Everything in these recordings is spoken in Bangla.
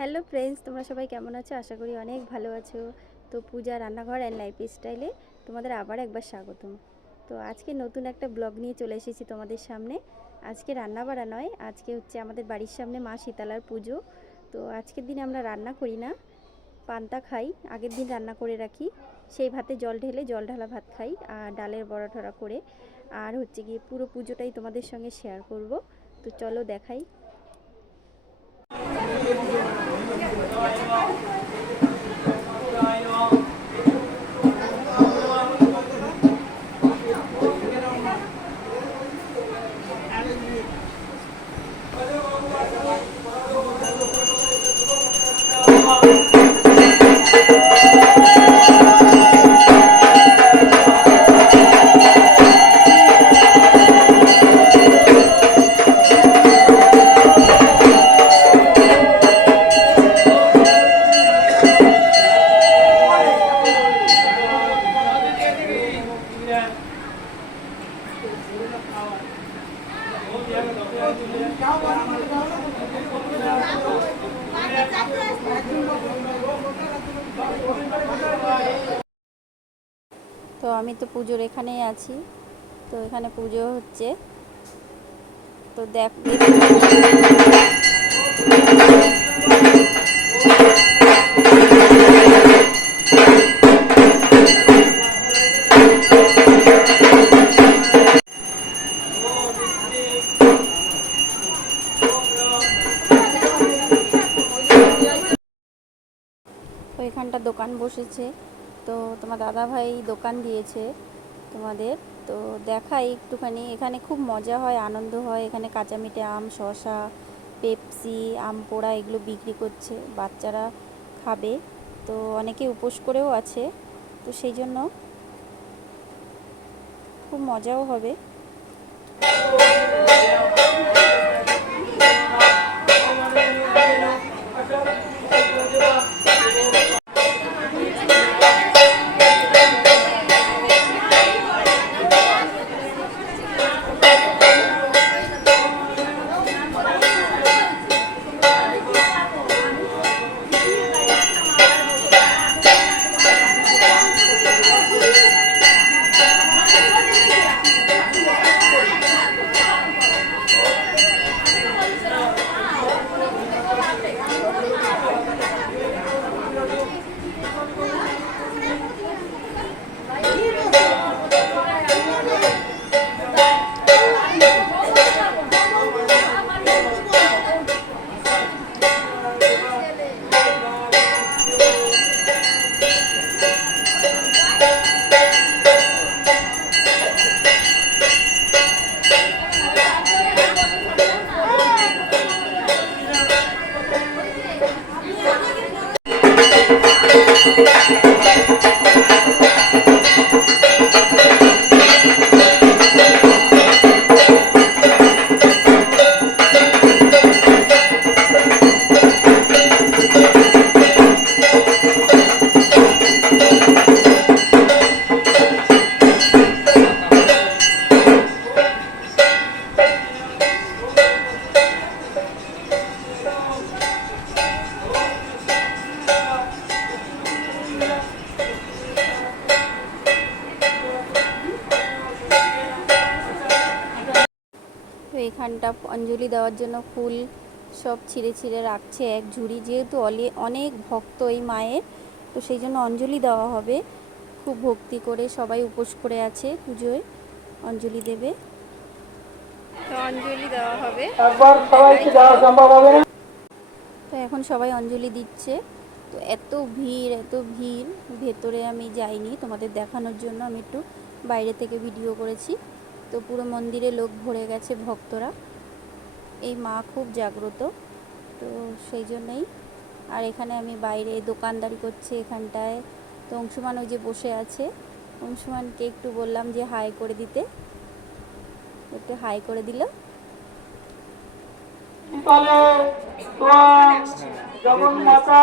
হ্যালো ফ্রেন্ডস তোমরা সবাই কেমন আছো? আশা করি অনেক ভালো আছো। তো পূজা, রান্নাঘর অ্যান্ড লাইফ স্টাইলে তোমাদের আবার একবার স্বাগতম। তো আজকে নতুন একটা ব্লগ নিয়ে চলে এসেছি তোমাদের সামনে। আজকে রান্না বাড়া নয়, আজকে হচ্ছে আমাদের বাড়ির সামনে মা শীতলার পুজো। তো আজকের দিনে আমরা রান্না করি না, পান্তা খাই, আগের দিন রান্না করে রাখি। সেই ভাতে জল ঢেলে জল ঢালা ভাত খাই আর ডালের বড়া ঠড়া করে। আর হচ্ছে গিয়ে পুরো পুজোটাই তোমাদের সঙ্গে শেয়ার করব। তো চলো দেখাই Come on. তো আমি তো পুজোর এখানেই আছি। তো এখানে পুজো হচ্ছে। তো দেখ এখানটা দোকান বসেছে। তো তোমার দাদা ভাই দোকান দিয়েছে তোমাদের। তো দেখাই একটুখানি, এখানে খুব মজা হয়, আনন্দ হয়। এখানে কাঁচা মিঠে আম শশা পেপসি, আম পোড়া এগুলো বিক্রি করছে, বাচ্চারা খাবে। তো অনেকে উপোস করেও আছে, তো সেই জন্য খুব মজাও হবে। এখানটা অঞ্জলি দেওয়ার জন্য ফুল সব ছিঁড়ে ছিঁড়ে রাখছে এক ঝুড়ি যেহেতু অলে অনেক ভক্ত এই মায়ের তো সেই জন্য অঞ্জলি দেওয়া হবে। খুব ভক্তি করে সবাই উপোস করে আছে পুজোয় অঞ্জলি দেবে। তো অঞ্জলি দেওয়া হবে। তো এখন সবাই অঞ্জলি দিচ্ছে। তো এত ভিড় এত ভিড় ভেতরে আমি যাইনি। তোমাদের দেখানোর জন্য আমি একটু বাইরে থেকে ভিডিও করেছি। তো পুরো মন্দিরে লোক ভরে গেছে ভক্তরা। এই মা খুব জাগ্রত তো সেই জন্যই। আর এখানে আমি বাইরে দোকানদারি করছি এখানটায়। তো অংশুমান ওই যে বসে আছে। অংশুমানকে একটু বললাম যে হাই করে দিতে। একটু হাই করে দিল। জগন্মাতা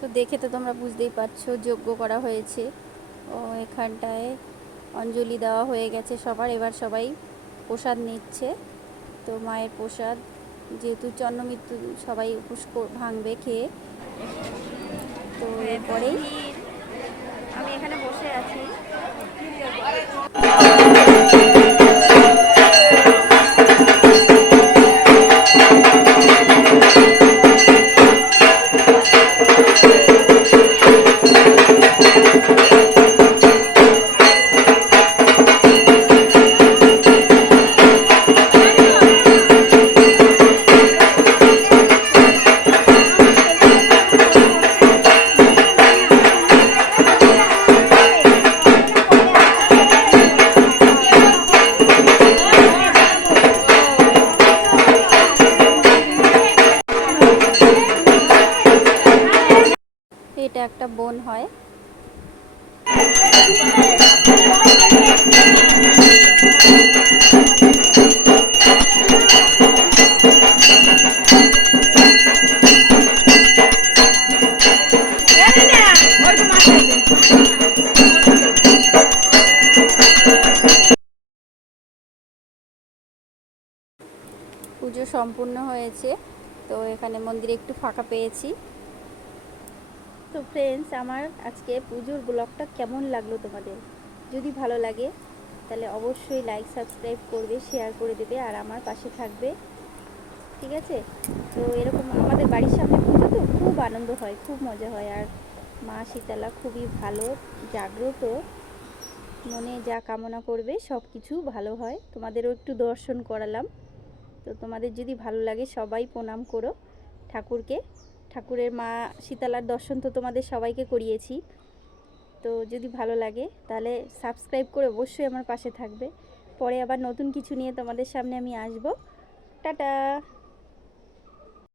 তো দেখে তো তোমরা বুঝতেই পারছ যোগ্য করা হয়েছে। ও এখানটায় অঞ্জলি দেওয়া হয়ে গেছে সবার। এবার সবাই প্রসাদ নিচ্ছে। তো মায়ের প্রসাদ, যেহেতু চন্দ্রমৃত্যু, সবাই উপোস ভাঙবে, খেয়ে। তো এরপরেই আমি এখানে বসে আছি। এটা একটা বোন হয়। পুজো সম্পূর্ণ হয়েছে তো এখানে মন্দিরে একটু ফাঁকা পেয়েছি। তো ফ্রেন্ডস আমার আজকে পুজোর ব্লগটা কেমন লাগল তোমাদের? যদি ভালো লাগে, তাহলে অবশ্যই লাইক সাবস্ক্রাইব করবে শেয়ার করে দেবে, আর আমার পাশে থাকবে। ঠিক আছে? তো এরকম আমাদের বাড়ির সামনে পুজো তো খুব আনন্দ হয়, খুব মজা হয়। আর মা শীতলা খুবই ভালো, জাগ্রত। মনে যা কামনা করবে সব কিছু ভালো হয়। তোমাদেরও একটু দর্শন করালাম। তো তোমাদের যদি ভালো লাগে, সবাই প্রণাম করো ঠাকুরকে। ঠাকুরের মা শীতলার দর্শন তো তোমাদের সবাইকে করিয়েছি। তো যদি ভালো লাগে, তাহলে সাবস্ক্রাইব করে অবশ্যই আমার পাশে থাকবে। পরে আবার নতুন কিছু নিয়ে তোমাদের সামনে আমি আসব। টাটা!